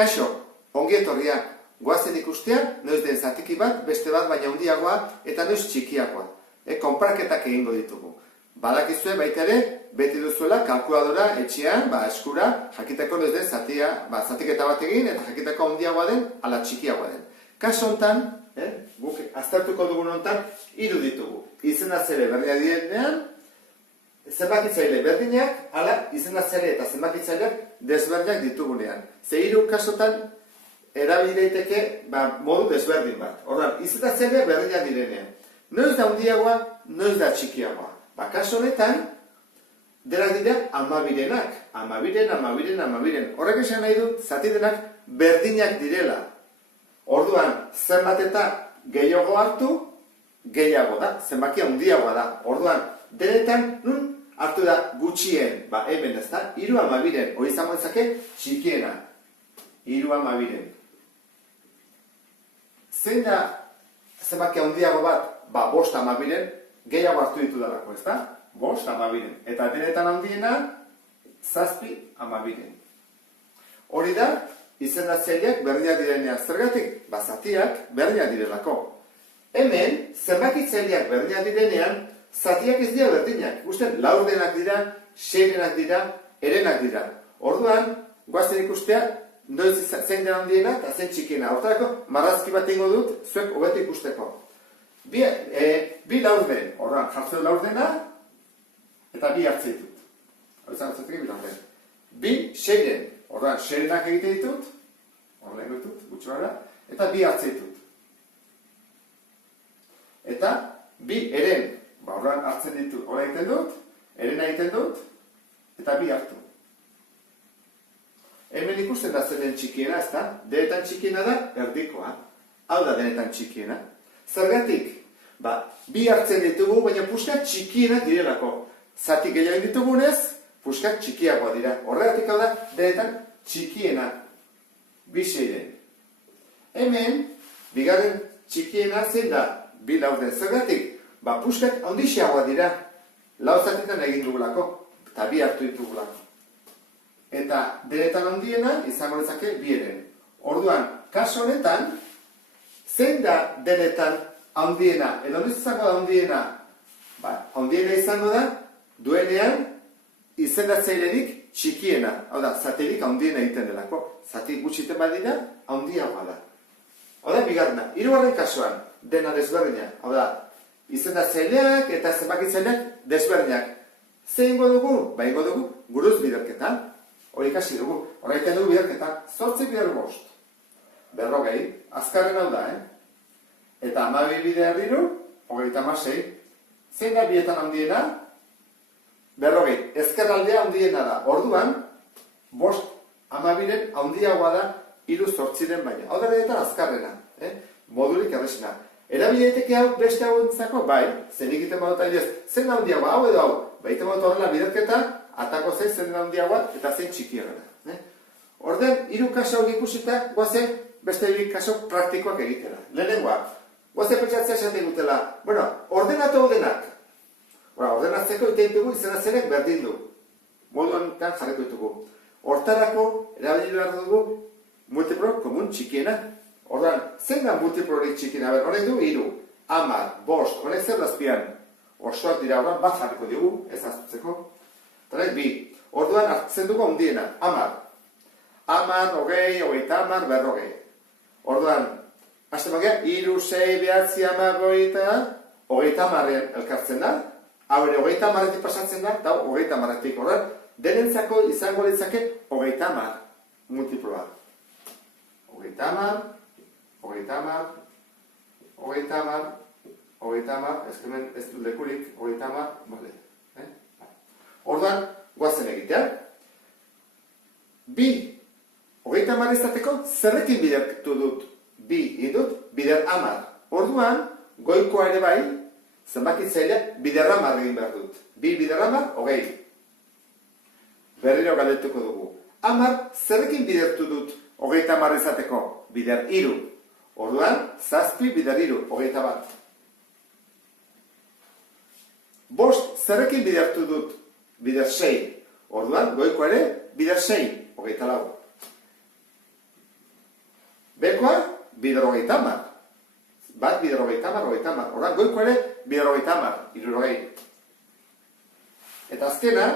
Kaixo, ongi etorria, goazen ikustea, noiz den zatiki bat, beste bat baina handiagoa eta noiz txikiagoa. Konpraketak egingo ditugu. Badakizue baita ere, beti duzuela kalkuladora etxean, eskura, jakiteko noiz den zatiketa bat egin eta jakiteko handiagoa den, ala txikiagoa den. Kaso hontan, guk aztertuko dugun hontan, 3 ditugu. Izendatzele berdinak direnean, zenbakitzaile berdinak, ala izendatzele eta zenbakitzaileak desberdinak ditugunean. Ze 3 kasotan erabili daiteke modu desberdin bat. Orduan, izendatzaile berdinak direnean. Noiz da handiagoa, noiz da txikiagoa. Kaso honetan, denak dira 12-renak. 12. Horrek esan nahi dut, zati denak berdinak direla. Orduan, zenbat eta gehiago hartu, gehiago da, zenbakia handiagoa da. Orduan, denetan, hartu da gutxien, hemen ez da, 3 12. Hori izango ezake, txikiena. 3 12. Zein da zenbakia handiago bat, 5 12, gehiago hartu ditu dalako, ez da? 5 12. Eta denetan handiena, 7 12. Hori da, izendatzaileak berdinak direnean. Zergatik? Zatiak berdinak direlako. Hemen, zenbakitzaileak berdinak direnean, zatiak ez dira berdinak. Gusten, 4 dira, 6 dira, erenak dira. Orduan, goazen ikustea, noiz zein den handiena eta zein txikiena. Hortarako, marrazki bat ingo dut, zuek hobeto ikusteko. 2 4. Orduan, jartzen 4 eta 2 hartzen ditut. Hori zanatzen 2 4. 2 6. Orduan, 6 egite ditut, horrela egin ditut, gutxo gara, eta 2 hartzen ditut. Eta 2 eren, horrean hartzen ditut, horrela egiten dut, eren egiten dut, eta 2 hartu. Hemen ikusten da zen den txikiena, ez da? Denetan txikiena da, erdikoa. Hau da denetan txikiena. Zergatik? 2 hartzen ditugu, baina puskak txikiena direlako. Zati gehiago ditugunez, puskak txikiagoa dira. Horregatik hau da, denetan txikiena. 2 6. Hemen, bigarren txikiena zein da, 2 4. Zergatik? Puskak handixiagoa dira. 4 zatetan egin dugulako, eta 2 hartu ditugulako. Eta denetan handiena, izango lezake 2 eren. Orduan, kaso honetan, zein da denetan handiena? Edo noiz izango da handiena? Handiena izango da, duenean, izendatzailerik txikiena. Hau da, zatirik handiena egiten delako. Zati gutxiten badira, handiagoa da. Hau da, bigarrena. 3. kasuan, dena desberdinak. Hau da, izendatzaileak eta zenbakitzaileak desberdinak. Zein ingo dugu? Ingo dugu, buruz biderketa. Hori ikasi dugu. Hora egiten dugu biderketa. 8 bider 5. 40. Azkarren hau da, Eta 12 bider 3, 36. Zein da bietan handiena? 40. Ezkerraldea handiena da. Orduan, 5 12 handiagoa da 3 8 baina. Hau da benetan azkarrena. Modurik errexena. Erabileteke hau beste hau entzako, zen egiten badut adibidez, zen handiagoa, hau edo hau. Baiten badut horrela biderketa, atako zen handiagoa eta zen txikiagana. Orden, 3 kaso ikusita, guazen beste 2 kaso praktikoak egitela. Lehenengoa, guazen pentsatzea esaten gutela, ordenatu hau denak. Ordenatzeko iten dugu izendatzenek berdin du. Modu honetan jarriko ditugu. Hortarako, erabili behar dugu, multiplo komun txikiena. Orduan, zein da multiplorik txikiena? Honek du 3, 10, 5, honek zer dazpian. Osoak dira, orduan bat jarriko dugu, ez aztutzeko. Honek 2. Orduan, hartzen dugu handiena, 10. 10, 20, 30, 40. Orduan, hasten bagea, 3, 6, 9, 10, 30 elkartzen da. Hau ere, 30 pasatzen da, eta 30 horren, denentzako izango litzake 30 multiploa. 30, 30, ezkemen ez dut lekurik, 30, bale. Orduan, guazen egitea. 2, 30 izateko, zerrekin bidertu dut? 2 indut, bider 10. Orduan, goikoa ere bai, zenbakitzaileak bider 10 egin behar dut. 2 bider 10, 20. Berriro galdetuko dugu. 10, zerrekin bidertu dut 30 izateko? Bider 3. Orduan, 7 bider 3, 21. 5, zerrekin bidertu dut? Bider 6. Orduan, goiko ere, bider 6, 24. Bekoa, bider hogeita hamar. Bat bider hogeita hamar. Horran, goiko ere, bider hogeita hamar, hirurogei. Eta azkena,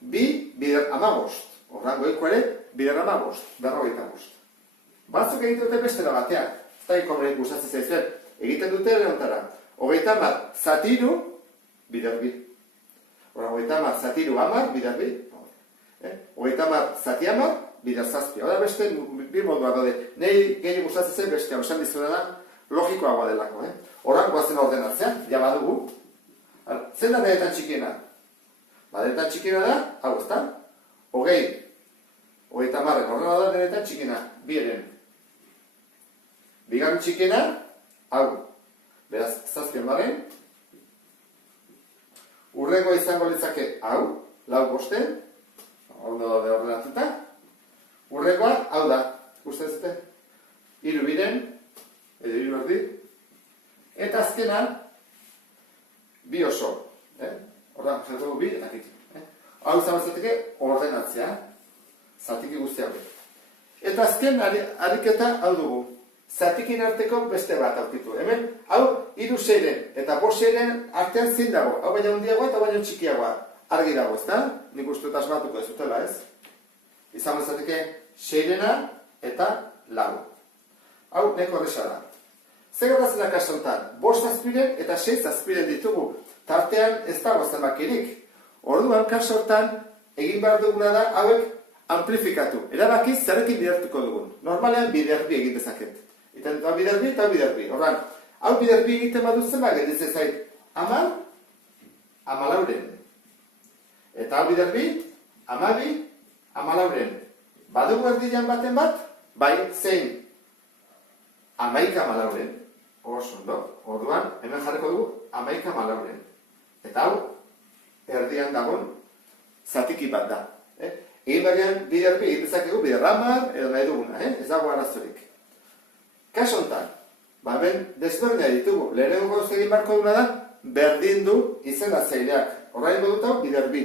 bi bider hamabost. Horran, goiko ere, bider hamabost, berrogeita bost. Batzuk egiten dute bestera batean. Ez da ikorreik gustatzen zaizuen. Egiten dute lehontara. Hogeita hamar, zatiru, bider bi. Horran, hogeita hamar, zatiru hamar, bider bi. Hogeita hamar, zati hamar, bider zazpi. Hora beste, bi moduak daude. Nei gehi gustatzen zen beste, hau esan dizudana, logikoagoa delako. Horran, guazen ordenatzean, ja badugu. Zen da denetan txikiena? Denetan txikiena da, hau ez da? Hogeita hamarren horrela da denetan txikiena, bieren. Bigarren txikiena, hau. Beraz, zazpion baren. Urrengo izango litzake, hau, lau bosten. Ondo daude ordenatuta. Urrengoa, hau da. Uste zute? Hiru biren, edo hiru erdi. Eta azkena, bi oso. Horra, jarriko bi, eta kitu. Hau izan bazateke, ordenatzea. Zatiki guztia hori. Eta azken ariketa hau dugu. Zatikin arteko beste bat aurkitu. Hemen, hau, hiru seiren eta bost seiren artean zein dago. Hau baina handiagoa eta baina txikiagoa. Argi dago, ez da? Nik uste eta asmatuko ez dutela, ez? Izan bezateke, seirena eta lau. Hau, neko horreza da. Zer gertatzen kasantan, bost zazpiren eta 6 zazpiren ditugu. Tartean ez dago zenbakirik. Orduan, kasortan, egin behar duguna da, hauek amplifikatu. Erabakiz, zarekin bidertuko dugun. Normalean, biderbi egin dezaket. Eta biderbi eta biderbi. Horran, hau biderbi egiten baduzen ba, gelditzen zait. Hamar, hamalauren. Eta hau biderbi, hamabi, hamalauren. Badugu erdian baten bat, bai, zein, 11 hamalauren. Oso, ondo. Orduan, hemen jarriko dugu, 11 hamalauren. Eta hau, erdian dagoen, zatiki bat da. Egin berrian, biderbi, egin dezakegu, bider hamar, edo nahi duguna, ez dago arazorik. Kaso honetan, ben desberdina ditugu, lehenengo gauz egin barko duguna da, berdin du izena zeileak. Horrain dut hau, biderbi.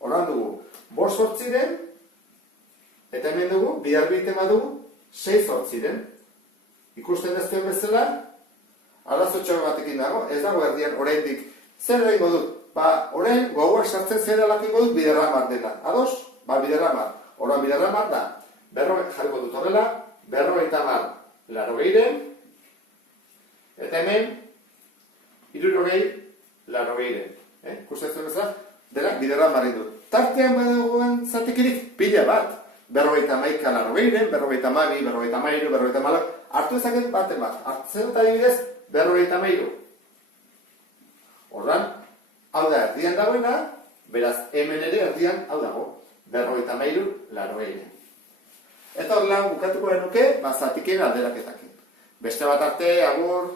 Horran dugu, bost sortziren, eta hemen dugu, biderbi itema dugu, 6 sortziren. Ikusten ezken bezala, arazotxo batekin dago, ez dago erdian oraindik. Zer egingo dut? Orain, gogoak sartzen zer alakiko dut biderramar dena. Ados? Biderramar. Horan biderramar da. Jarriko dut horrela, 50 larogeiren, eta hemen, 60 larogeiren. Ikusten bezala, dela biderramarin dut. Tartean badagoen zatikirik, pila bat. 51 larogeiren, 52, 53, 54, hartu ezaket baten bat. Hartzen eta adibidez, 53. Horran, hau da erdian dagoena, beraz hemen ere erdian hau dago, 53 larogeiren. Eta horrela bukatuko genuke, zatikien alderaketakin. Beste bat arte, agur!